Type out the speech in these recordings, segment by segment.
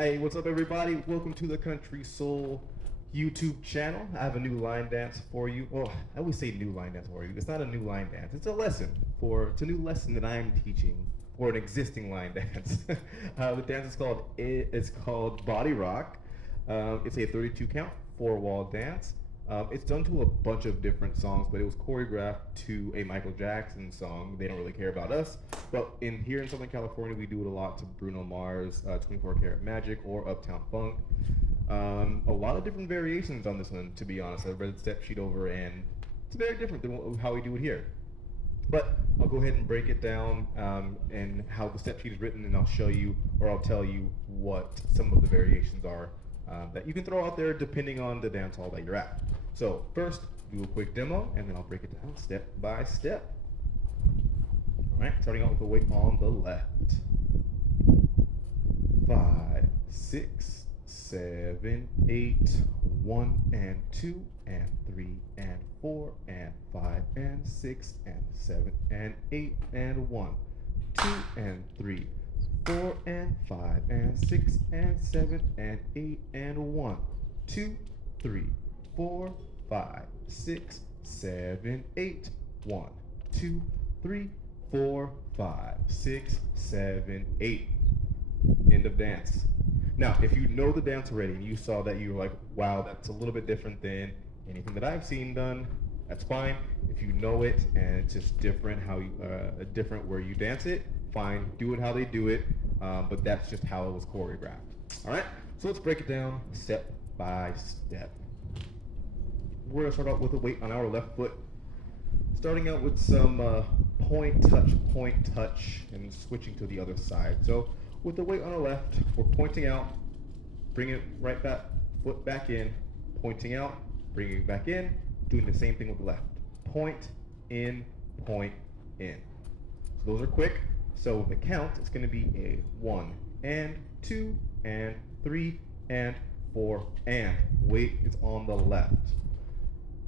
Hey, what's up, everybody? Welcome to the Country Soul YouTube channel. I have a new line dance for you. Well, I always say new line dance for you. It's not a new line dance. It's a lesson it's a new lesson that I'm teaching for an existing line dance. The dance is called Body Rock. It's a 32 count, 4-wall dance. It's done to a bunch of different songs, but it was choreographed to a Michael Jackson song. They don't really care about us, but here in Southern California, we do it a lot to Bruno Mars, 24 Karat Magic, or Uptown Funk. A lot of different variations on this one, to be honest. I read the step sheet over, and it's very different than how we do it here. But I'll go ahead and break it down and how the step sheet is written, and I'll show you, or I'll tell you what some of the variations are that you can throw out there depending on the dance hall that you're at. So first, do a quick demo, and then I'll break it down step by step. All right, starting out with the weight on the left. 5, 6, 7, 8, 1 and 2 and 3 and 4 and 5 and 6 and 7 and 8 and 1, 2 and 3, 4 and 5 and 6 and 7 and 8 and 1, 2, 3, 4, 5, 6, 7, 8, 1, 2, 3, 4, 5, 6, 7, 8. End of dance. Now, if you know the dance already and you saw that, you were like, wow, that's a little bit different than anything that I've seen done, that's fine. If you know it and it's just different different where you dance it, fine, do it how they do it, but that's just how it was choreographed. All right, so let's break it down step by step. We're gonna start out with a weight on our left foot, starting out with some point, touch, and switching to the other side. So with the weight on our left, we're pointing out, bringing it right back, foot back in, pointing out, bringing it back in, doing the same thing with the left. Point in, point in. So those are quick. So the count is going to be a 1 and 2 and 3 and 4 and. Weight is on the left.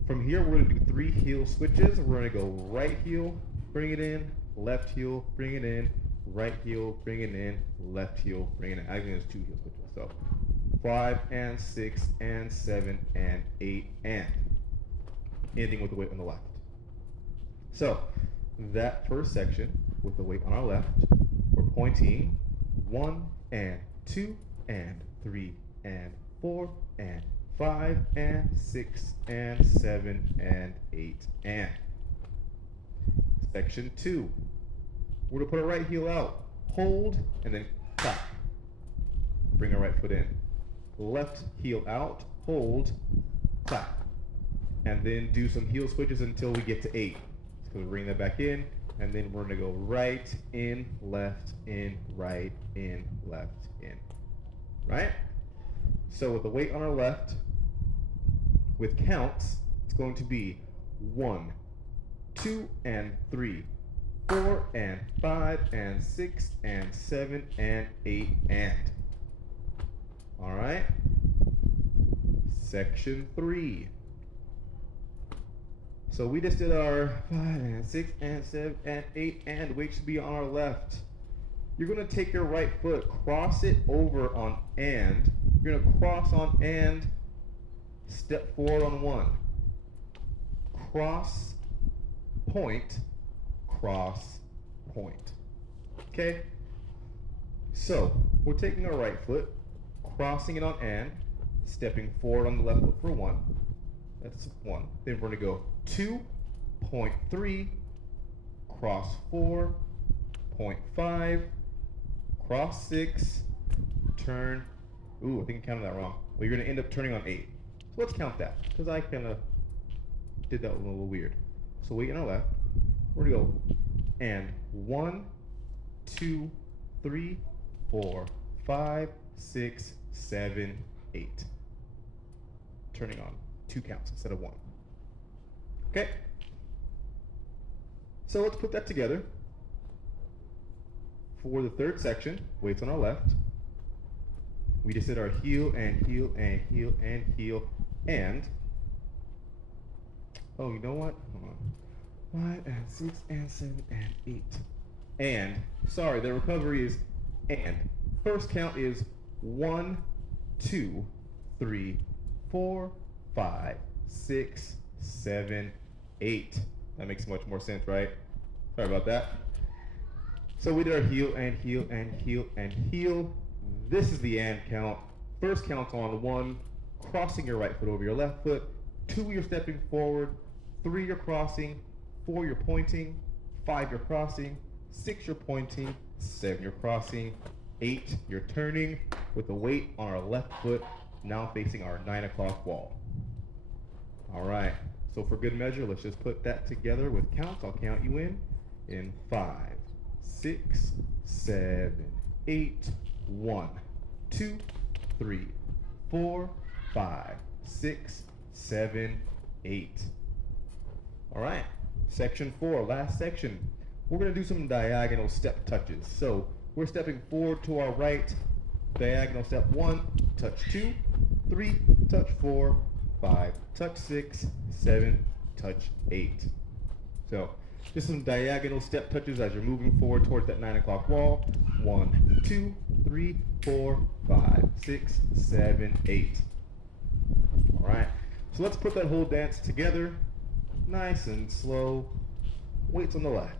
From here, we're going to do 3 heel switches. We're going to go right heel, bring it in, left heel, bring it in, right heel, bring it in, left heel, bring it in. Actually, there's 2 heel switches. So 5 and 6 and 7 and 8 and. Ending with the weight on the left. So that first section with the weight on our left, we're pointing 1 and 2 and 3 and 4 and 5 and 6 and 7 and 8 and. Section 2. We're gonna put our right heel out, hold, and then clap. Bring our right foot in. Left heel out, hold, clap. And then do some heel switches until we get to 8. So we bring that back in, and then we're gonna go right, in, left, in, right, in, left, in. Right? So with the weight on our left, with counts, it's going to be 1, 2 and 3, 4 and 5 and 6 and 7 and 8 and. All right? Section 3. So we just did our 5 and 6 and 7 and 8 and. Weight should be on our left. You're going to take your right foot, cross it over on and. You're going to cross on and, step forward on 1. Cross, point, cross, point. Okay? So we're taking our right foot, crossing it on and, stepping forward on the left foot for 1. That's 1. Then we're going to go 2, point 3, cross 4, point 5, cross 6, turn. Ooh, I think I counted that wrong. Well, you're going to end up turning on 8. So let's count that, because I kind of did that a little weird. So weight on our left, we're going to go and 1, 2, 3, 4, 5, 6, 7, 8. Turning on 2 counts instead of 1. Okay? So let's put that together. For the third section, weights on our left. We just did our heel and heel and heel and heel and. Oh, you know what? Hold on. 5 and 6 and 7 and 8. And, sorry, the recovery is and. First count is 1, 2, 3, 4, 5, 6, 7, 8. That makes much more sense, right? Sorry about that. So we did our heel and heel and heel and heel. This is the and count. First count's on 1, crossing your right foot over your left foot. 2, you're stepping forward. 3, you're crossing. 4, you're pointing. 5, you're crossing. 6, you're pointing. 7, you're crossing. 8, you're turning with the weight on our left foot, now facing our 9 o'clock wall. All right, so for good measure, let's just put that together with counts. I'll count you in 5, 6, 7, 8, 1, 2, 3, 4, 5, 6, 7, 8. All right, section 4, last section. We're gonna do some diagonal step touches. So we're stepping forward to our right, diagonal step 1, touch 2, 3, touch 4, 5, touch 6, 7, touch 8. So just some diagonal step touches as you're moving forward towards that 9 o'clock wall. 1, 2, 3, 4, 5, 6, 7, 8. All right, so let's put that whole dance together, nice and slow. Weights on the left.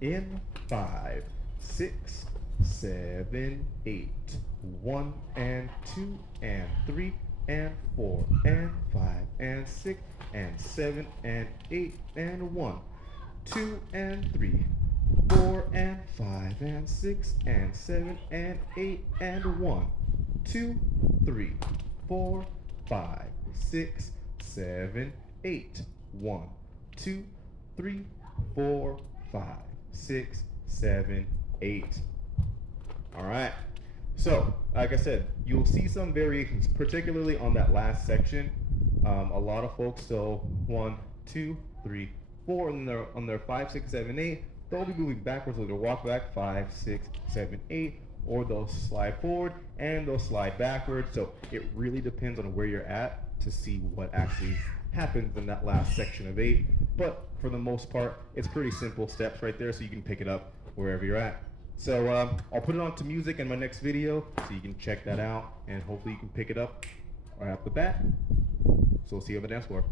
In 5, 6, 7, 8. 1 and 2 and 3 and 4 and 5 and 6 and 7 and 8 and 1, 2 and 3, 4 and 5 and 6 and 7 and 8 and 1, 2, 3, 4, 5, 6, 7, 8. 1, 2, 3, 4, 5, 6, 7, 8. All right. So, like I said, you'll see some variations, particularly on that last section. A lot of folks, so 1, 2, 3, 4, and on their 5, 6, 7, 8, they'll be moving backwards, or they'll walk back 5, 6, 7, 8, or they'll slide forward and they'll slide backwards. So it really depends on where you're at to see what actually happens in that last section of 8. But for the most part, it's pretty simple steps right there, so you can pick it up wherever you're at. So I'll put it onto music in my next video, so you can check that out, and hopefully you can pick it up right off the bat. So we'll see you on the dance floor.